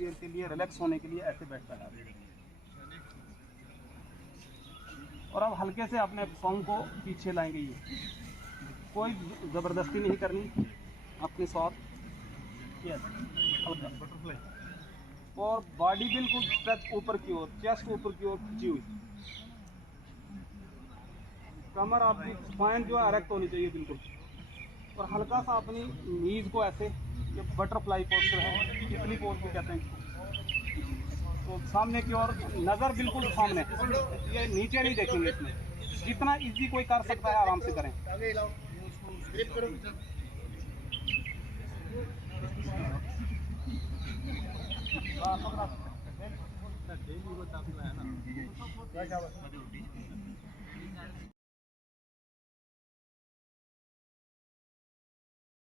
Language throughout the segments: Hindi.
देर के लिए रिलैक्स होने के लिए ऐसे बैठता है। और अब हल्के से अपने पाँव को पीछे लाएंगे, ये कोई ज़बरदस्ती नहीं करनी अपने साथ, हल्का बटरफ्लाई। और बॉडी बिल्कुल स्ट्रेच ऊपर की ओर, चेस्ट ऊपर की ओर खींची हुई, कमर आपकी स्पाइन जो है एरेक्ट होनी चाहिए बिल्कुल। और हल्का सा अपनी नीज को ऐसे, ये बटरफ्लाई पोस्टर है, तितली पोज भी कहते हैं। तो सामने की ओर नज़र बिल्कुल सामने, ये नीचे नहीं देखेंगे इसमें। जितना इजी कोई कर सकता है आराम से करें।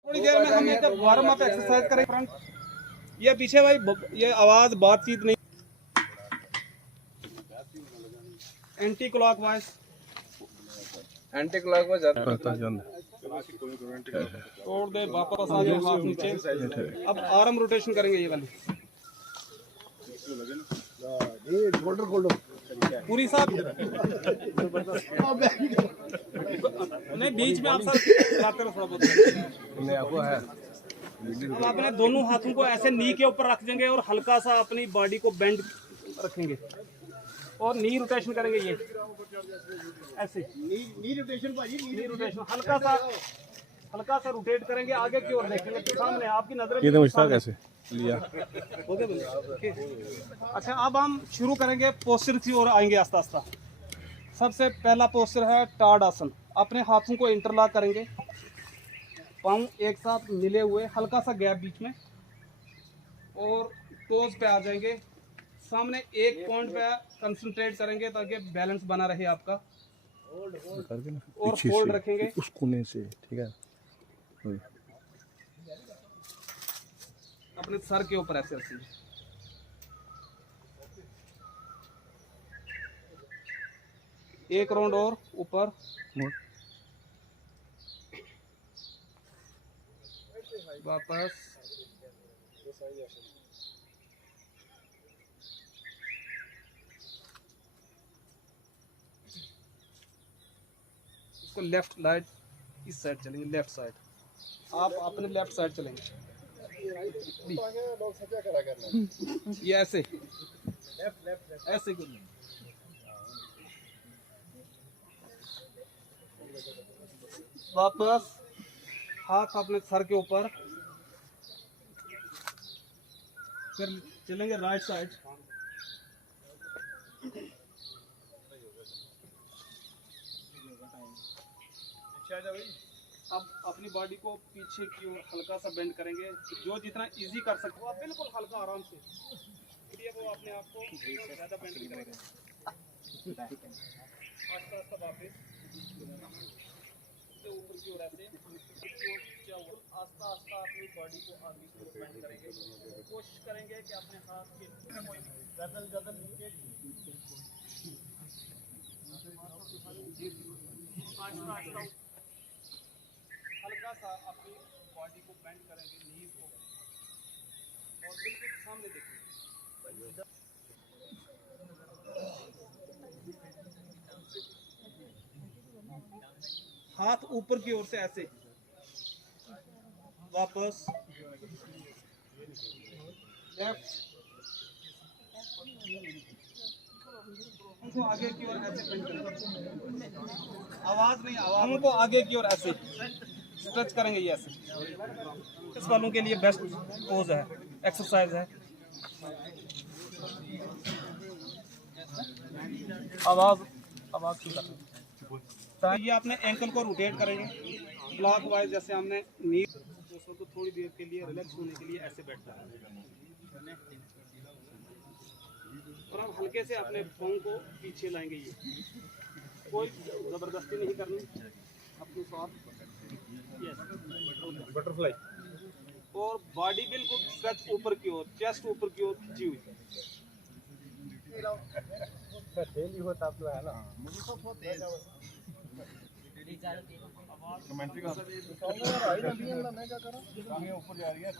थोड़ी देर में हम एक वार्म अप एक्सरसाइज करें फ्रंट, ये पीछे भाई, ये आवाज बातचीत नहीं, एंटी क्लॉकवाइज छोड़ दे, वापस आ जाए, हाथ नीचे। अब आर्म रोटेशन करेंगे, ये वाली पूरी साहब नहीं, बीच में आप सर चलाते रहो थोड़ा बहुत। अब अपने दोनों हाथों को ऐसे नी के ऊपर रख देंगे और हल्का सा अपनी बॉडी को बेंड रखेंगे और नी रोटेशन करेंगे, ये ऐसे नी रोटेशन भाई, नी रोटेशन हल्का सा रोटेट करेंगे, आगे की ओर देखेंगे सामने, आपकी नजर ये तो मुझे कैसे लिया। अच्छा, अब हम शुरू करेंगे, पोस्चर की ओर आएंगे आस्ता आस्ता। सबसे पहला पोस्चर है टार्ड आसन। अपने हाथों को इंटरलॉक करेंगे, पाँव एक साथ मिले हुए, हल्का सा गैप बीच में, और टोज पे आ जाएंगे। सामने एक पॉइंट पे कंसंट्रेट करेंगे ताकि बैलेंस बना रहे आपका, और फोल्ड रखेंगे उस कोने से, ठीक है। अपने सर के ऊपर ऐसे रखेंगे। एक राउंड और ऊपर, वापस, इसको लेफ्ट राइट इस साइड चलेंगे, लेफ्ट साइड, आप अपने लेफ्ट साइड चलेंगे, ये ऐसे ऐसे करिए। वापस हाथ अपने सर के ऊपर, फिर चलेंगे राइट साइड, अब अपनी बॉडी को पीछे की ओर हल्का सा बेंड करेंगे, जो जितना इजी कर सकते हो आप, बिल्कुल हल्का आराम से, वो अपने आप को ज़्यादा बेंड नहीं करेंगे। आस्ता आस्ता वापस ऊपर की ओर ऐसे, आस्ता आस्ता अपनी बॉडी को आगे की ओर बेंड करेंगे। कोशिश करेंगे कि अपने हाथ के गदल नीचे, हल्का सा अपनी बॉडी को बेंड करेंगे, नीज को, और बिल्कुल सामने देखेंगे। हाथ ऊपर की ओर से ऐसे, वापस लेफ्ट, हमको आगे की ओर ऐसे बेंड करेंगे, आवाज नहीं, हमको आगे की ओर ऐसे स्ट्रेच करेंगे, ये ऐसे। इस वालों के लिए बेस्ट पोज है, एक्सरसाइज है। आवाज की करेंगे, ये अपने एंकल को रोटेट करेंगे क्लॉकवाइज, जैसे हमने नी तो थोड़ी देर के लिए रिलैक्स होने के लिए ऐसे बैठता है। और हम हल्के से अपने पाँव को पीछे लाएंगे, ये कोई ज़बरदस्ती नहीं करनी अपने साथ, बटरफ्लाई। और बॉडी बिल्कुल स्ट्रेच ऊपर की ओर, चेस्ट ऊपर की ओर खींची हुई, डेली होता आप लोग है ना, मुझे सब होते हैं। कमेंट्री का मैं क्या कर रहा हूँ, ऊपर जा रही है,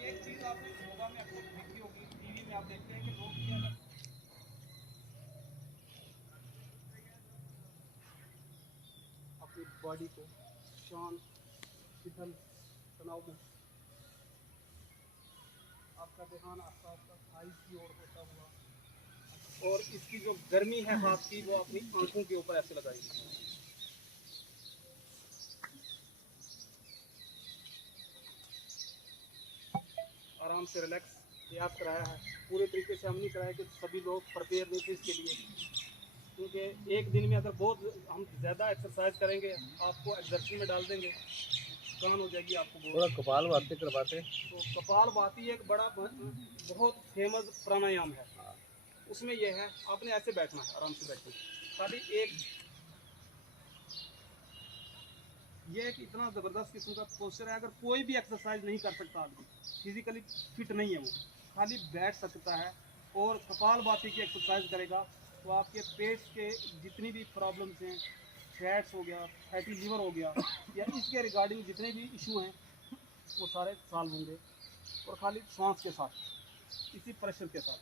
एक चीज आपने योगा में अक्सर देखी होगी, टीवी में आप देखते हैं कि लोग क्या अपनी बॉडी को शांत शीतल तनाव में आपका ध्यान आस्ता आस्ता थाई की ओर होता हुआ और इसकी जो गर्मी है हाथ की वो अपनी आंखों के ऊपर ऐसे लगाएगी। आराम से रिलैक्स प्रयास कराया है, पूरे तरीके से हम नहीं कराया कि सभी लोग प्रिपेयर नहीं थे इसके लिए, क्योंकि एक दिन में अगर बहुत हम ज़्यादा एक्सरसाइज करेंगे आपको एग्जर्शन में डाल देंगे, कान हो जाएगी आपको थोड़ा कपाल भाती करवाते। तो कपाल भाती एक बड़ा बहुत फेमस प्राणायाम है, उसमें यह है आपने ऐसे बैठना है, आराम से बैठना, खाली एक ये एक इतना ज़बरदस्त किस्म का पोस्चर है। अगर कोई भी एक्सरसाइज नहीं कर सकता आदमी, फिजिकली फिट नहीं है, वो खाली बैठ सकता है और कपालभाति की एक्सरसाइज करेगा तो आपके पेट के जितनी भी प्रॉब्लम्स हैं, फैट्स हो गया, फैटी लीवर हो गया या इसके रिगार्डिंग जितने भी इशू हैं वो सारे सॉल्व होंगे, और खाली सांस के साथ, इसी प्रेशर के साथ।